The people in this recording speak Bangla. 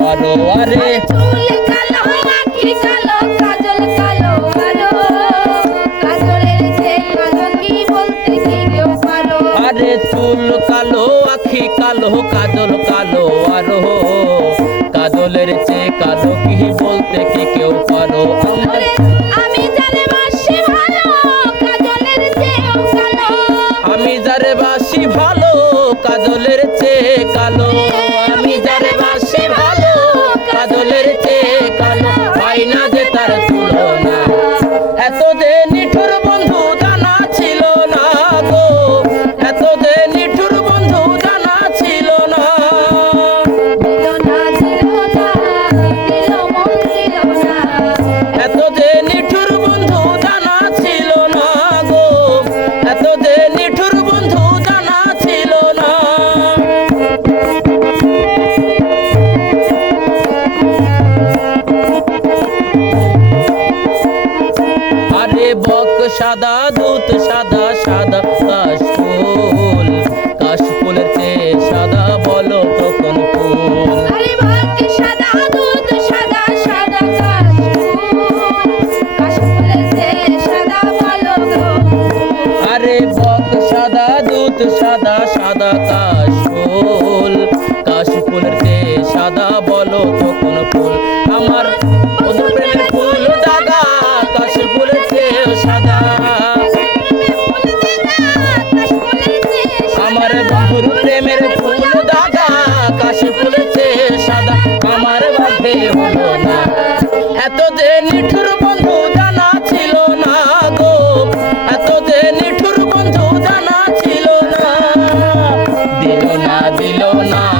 আরে। চুল কালো আখি কালো কাজল কালো কালো কাজলের যে কালো কি বলতে কি কেউ পারো? আরে চুল কালো আখি কালো কাজল কালো আরও কাজলের চেয়ে কালো কি বলতে কি কেউ পারো? আমি জানে বাসি ভালো কাজলের চেয়েও কালো। আমি যারে বাসি ভালো কাজলের চেয়ে কালো। কাশফুল কাশফুলের চেয়ে সাদা বলো তখন ফুল। আরে বাকি সাদা দুধ সাদা সাদা কাশফুল কাশফুলের যে সাদা ভালো নিঠুর বন্ধু জানা ছিল না গো। এত যে নিঠুর বন্ধু জানা ছিল না। দিল দিল না।